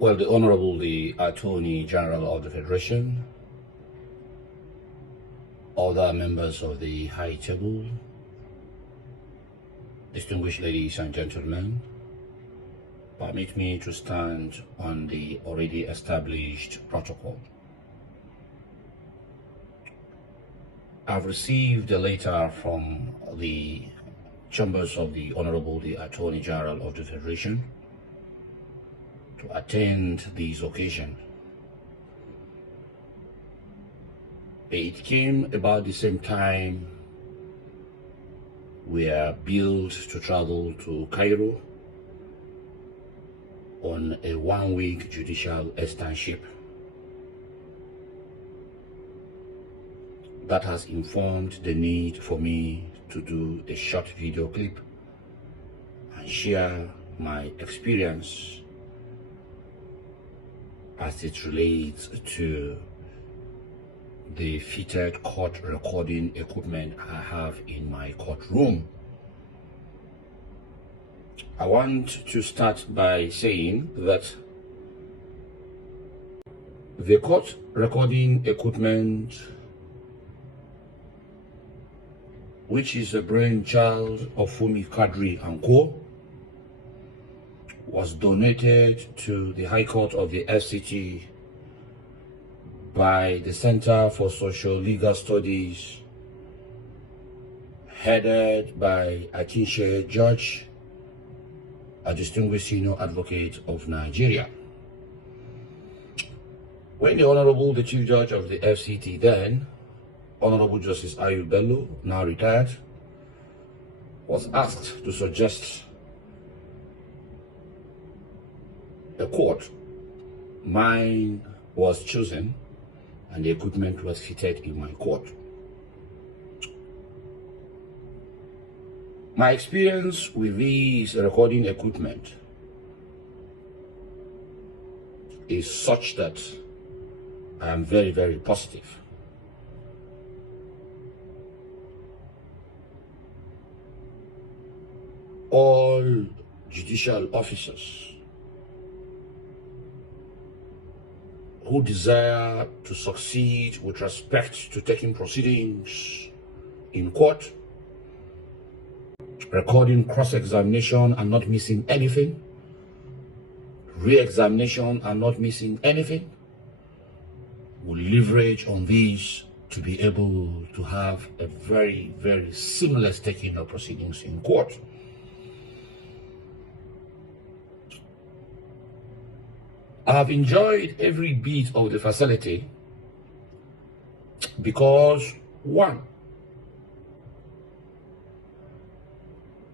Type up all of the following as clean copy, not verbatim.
Well, the Honorable the Attorney General of the Federation, other members of the High Table, distinguished ladies and gentlemen, permit me to stand on the already established protocol. I've received a letter from the chambers of the Honorable the Attorney General of the Federation to attend this occasion. It came about the same time we are billed to travel to Cairo on a one-week judicial externship. That has informed the need for me to do a short video clip and share my experience as it relates to the fitted court recording equipment I have in my courtroom. I want to start by saying that the court recording equipment, which is a brainchild of Fumi Kadri and Co., was donated to the High Court of the FCT by the Center for Social Legal Studies, headed by Akinshe George, a distinguished senior advocate of Nigeria. When the Honorable the Chief Judge of the FCT then, Honorable Justice Ayu Bello, now retired, was asked to suggest a court, mine was chosen and the equipment was fitted in my court. My experience with this recording equipment is such that I am very, very positive. All judicial officers who desire to succeed with respect to taking proceedings in court, recording cross-examination and not missing anything, re-examination and not missing anything, will leverage on these to be able to have a very, very seamless taking of proceedings in court. I have enjoyed every bit of the facility because, one,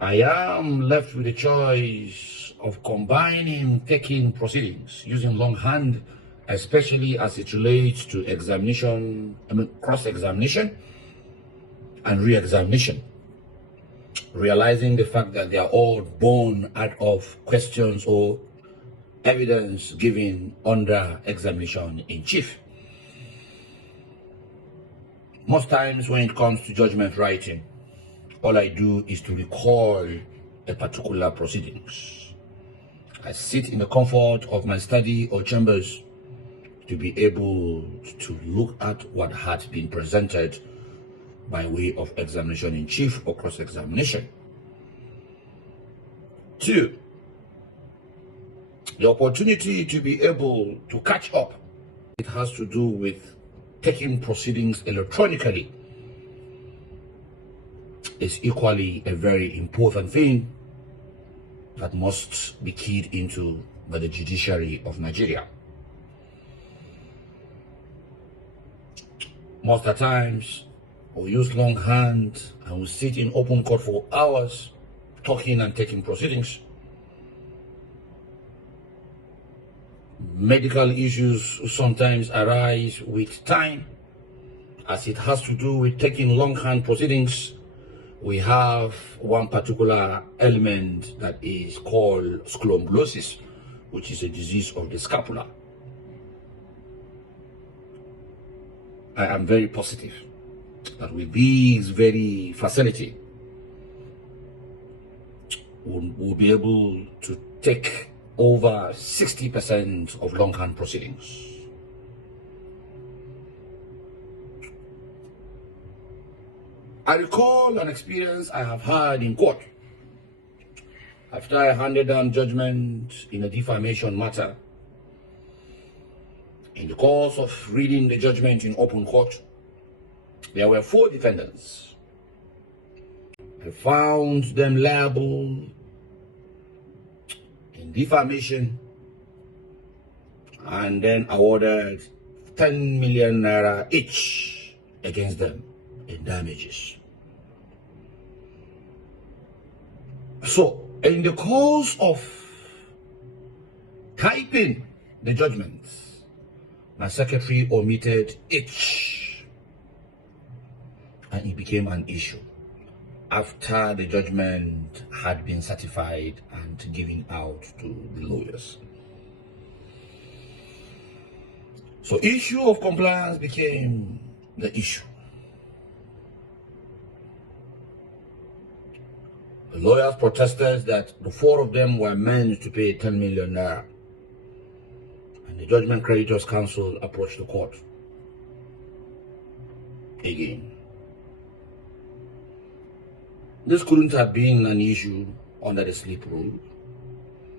I am left with a choice of combining taking proceedings using longhand, especially as it relates to examination, cross-examination and re-examination, realizing the fact that they are all born out of questions or evidence given under examination in chief. Most times when it comes to judgment writing, all I do is to recall a particular proceedings. I sit in the comfort of my study or chambers to be able to look at what had been presented by way of examination in chief or cross-examination. Two, the opportunity to be able to catch up. It has to do with taking proceedings electronically. Is equally a very important thing that must be keyed into by the judiciary of Nigeria. Most of the times, we use longhand and we sit in open court for hours, talking and taking proceedings. Medical issues sometimes arise with time, as it has to do with taking longhand proceedings. We have one particular element that is called scoliosis, which is a disease of the scapula. I am very positive that with this very facility, we'll be able to take over 60% of longhand proceedings. I recall an experience I have had in court after I handed down judgment in a defamation matter. In the course of reading the judgment in open court, there were 4 defendants. I found them liable in defamation and then awarded 10 million naira each against them in damages. So, in the course of typing the judgment, my secretary omitted each, and it became an issue after the judgment had been certified and given out to the lawyers. So issue of compliance became the issue. The lawyers protested that the 4 of them were meant to pay 10 million naira. And the Judgment Creditors Council approached the court again. This couldn't have been an issue under the sleep rule.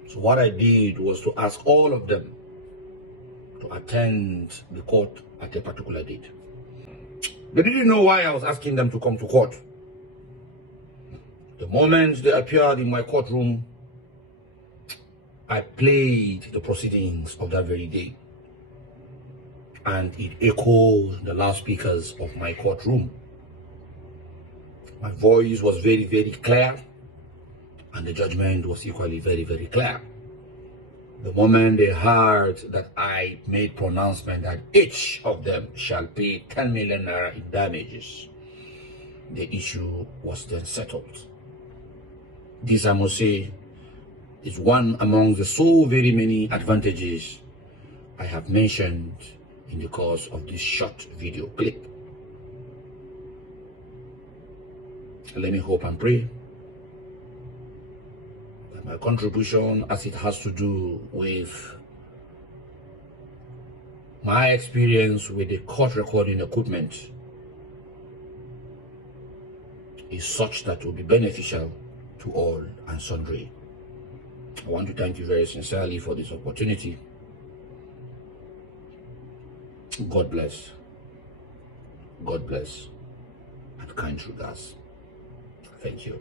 So what I did was to ask all of them to attend the court at a particular date. They didn't know why I was asking them to come to court. The moment they appeared in my courtroom, I played the proceedings of that very day, and it echoed the loudspeakers of my courtroom. My voice was very, very clear, and the judgment was equally very, very clear. The moment they heard that I made pronouncement that each of them shall pay 10 million naira in damages, the issue was then settled. This, I must say, is one among the so very many advantages I have mentioned in the course of this short video clip. Let me hope and pray that my contribution, as it has to do with my experience with the court recording equipment, is such that will be beneficial to all and sundry. I want to thank you very sincerely for this opportunity. God bless. God bless. And kind regards. Thank you.